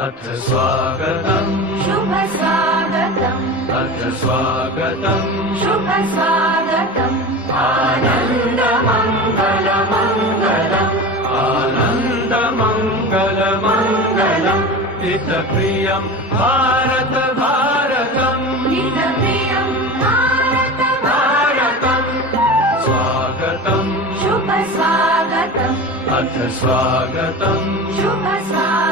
अथ स्वागतम् शुभ स्वागतम् अथ स्वागतम् शुभ स्वागतम् आनन्दमङ्गलमङ्गलम् आनन्दमङ्गलमङ्गलम् हितप्रियम् भारत भारतम् हितप्रियम् भारत भारतम् स्वागतम् शुभ स्वागतम् अथ स्वागतम् शुभ स्वागतम्